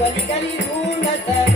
Kali kali bunga tar.